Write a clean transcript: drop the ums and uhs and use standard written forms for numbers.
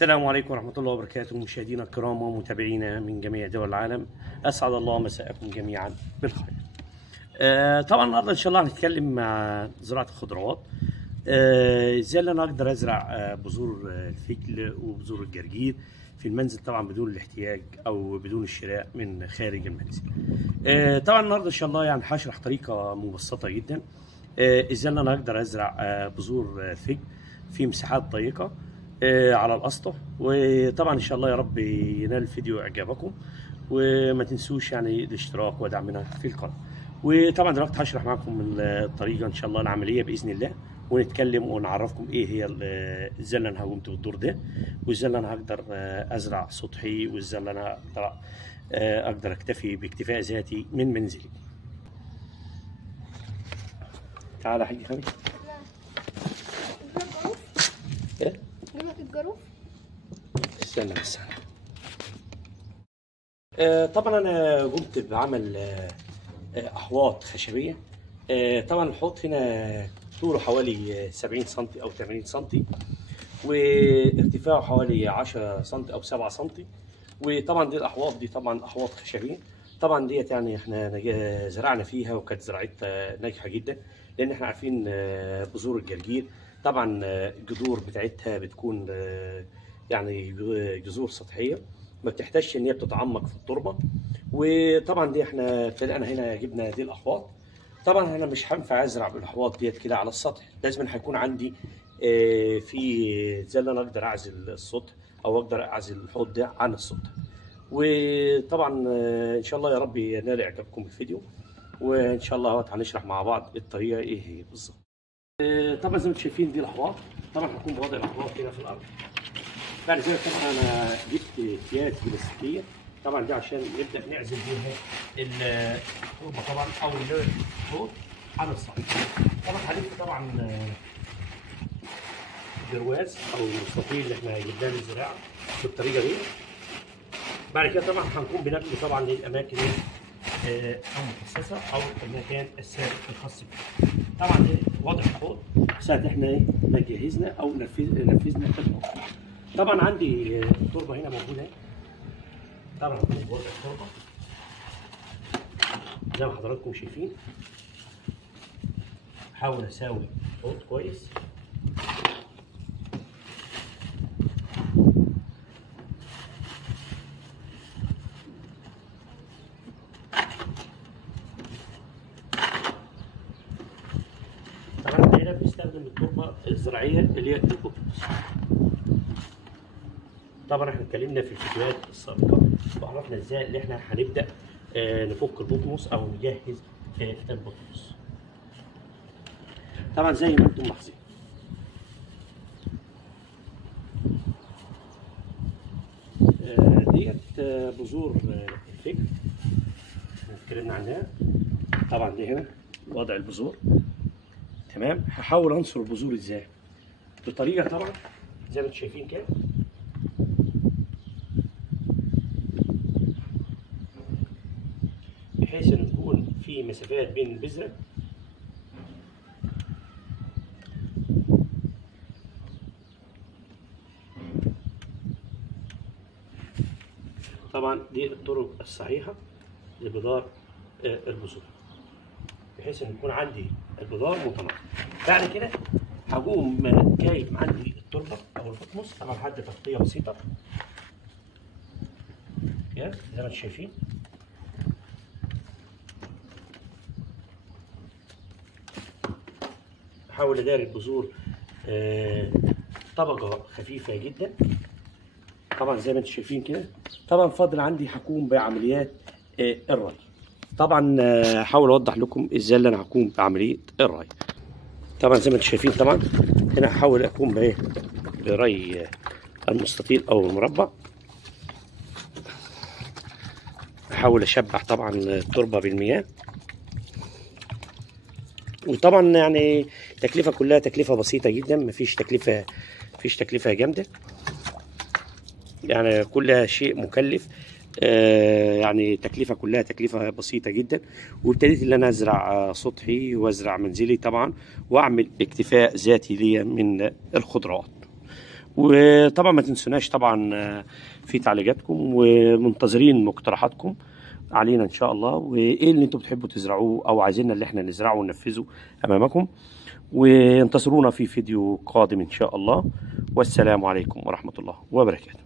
السلام عليكم ورحمة الله وبركاته، مشاهدينا الكرام ومتابعينا من جميع دول العالم. أسعد الله مساءكم جميعا بالخير. طبعا النهارده إن شاء الله هنتكلم مع زراعة الخضروات. إزاي اللي أنا أقدر أزرع بذور الفجل وبذور الجرجير في المنزل، طبعا بدون الاحتياج أو بدون الشراء من خارج المنزل. طبعا النهارده إن شاء الله يعني هشرح طريقة مبسطة جدا إزاي اللي أنا أقدر أزرع بذور الفجل في مساحات ضيقة على الاسطح. وطبعا ان شاء الله يا رب ينال الفيديو اعجابكم، وما تنسوش يعني الاشتراك ودعمنا في القناه. وطبعا دلوقتي هشرح معاكم الطريقه ان شاء الله العمليه باذن الله، ونتكلم ونعرفكم ايه هي ازاي اللي انا هقوم بالدور ده، وازاي اللي انا هقدر ازرع سطحي، وازاي اللي انا اقدر اكتفي باكتفاء ذاتي من منزلي. تعالى يا حاج خالد. ايه؟ الجروف. استنى بس. طبعا انا قمت بعمل احواض خشبيه. طبعا الحوض هنا طوله حوالي 70 سم او 80 سم، وارتفاعه حوالي 10 سم او 7 سم. وطبعا دي الاحواض دي طبعا احواض خشبيه. طبعا ديت يعني احنا زرعنا فيها، وكانت زراعتها ناجحه جدا، لان احنا عارفين بذور الجرجير طبعا الجذور بتاعتها بتكون يعني جذور سطحيه، ما بتحتاجش ان هي بتتعمق في التربه. وطبعا دي احنا ابتدأنا هنا جبنا دي الاحواض. طبعا انا مش هينفع ازرع بالاحواض ديت كده على السطح، لازم هيكون عندي في زي اللي انا اقدر اعزل السطح، او اقدر اعزل الحوض ده عن السطح. وطبعا ان شاء الله يا رب ينال اعجابكم الفيديو، وان شاء الله هنشرح مع بعض الطريقه ايه هي بالظبط. طبعا زي ما انتم شايفين دي الاحواض. طبعا هكون بوضع الاحواض كده في الارض. بعد كده طبعا انا جبت اكياس بلاستيكيه، طبعا دي عشان نبدا نعزل بيها التربه طبعا، او الحوض عن السطح. طبعا هنجيب طبعا برواز او المستطيل اللي احنا جبناه للزراعه بالطريقه دي. بعد كده طبعا هنكون بنقل طبعا للاماكن المخصصه او المكان الثابت الخاص بيه. طبعا ايه وضع الحوض ساعة احنا ايه ما جهزنا او نفذنا الحوض. طبعا عندي التربه هنا موجوده. طبعا وضع التربه زي ما حضراتكم شايفين. احاول اساوي الحوض كويس. طبعا هنا بنستخدم التربه الزراعيه اللي هي البوتوس. طبعا احنا اتكلمنا في الفيديوهات السابقه وعرفنا ازاي اللي احنا هنبدا نفك البوتوس او نجهز البوتوس. طبعا زي ما انتم ملاحظين ديت بذور الفجل اتكلمنا عنها. طبعا دي هنا وضع البذور. تمام. هحاول انصر البذور ازاي؟ بطريقه طبعا زي ما انتم شايفين كده، بحيث ان يكون في مسافات بين البذره. طبعا دي الطرق الصحيحه لبذار البذور، بحيث ان يكون عندي البذار متناسق. بعد كده هقوم جايب عندي التربه او البطمس، طبعا هدي تغطيه بسيطه كده زي ما انتم شايفين. احاول اداري البذور طبقه خفيفه جدا. طبعا زي ما انتم شايفين كده. طبعا فاضل عندي هقوم بعمليات الري. طبعا هحاول اوضح لكم ازاي اللي انا هقوم بعمليه الري. طبعا زي ما انتم شايفين طبعا هنا هحاول اقوم بري المستطيل او المربع. احاول اشبع طبعا التربه بالمياه. وطبعا يعني تكلفه كلها تكلفه بسيطه جدا، مفيش تكلفه جامده، يعني كل شيء مكلف. يعني تكلفه كلها تكلفه بسيطه جدا. وابتديت ان انا ازرع سطحي وازرع منزلي طبعا، واعمل اكتفاء ذاتي ليا من الخضروات. وطبعا ما تنسوناش طبعا في تعليقاتكم، ومنتظرين مقترحاتكم علينا ان شاء الله، وايه اللي انتم بتحبوا تزرعوه او عايزيننا اللي احنا نزرعه وننفذه امامكم. وانتظرونا في فيديو قادم ان شاء الله، والسلام عليكم ورحمة الله وبركاته.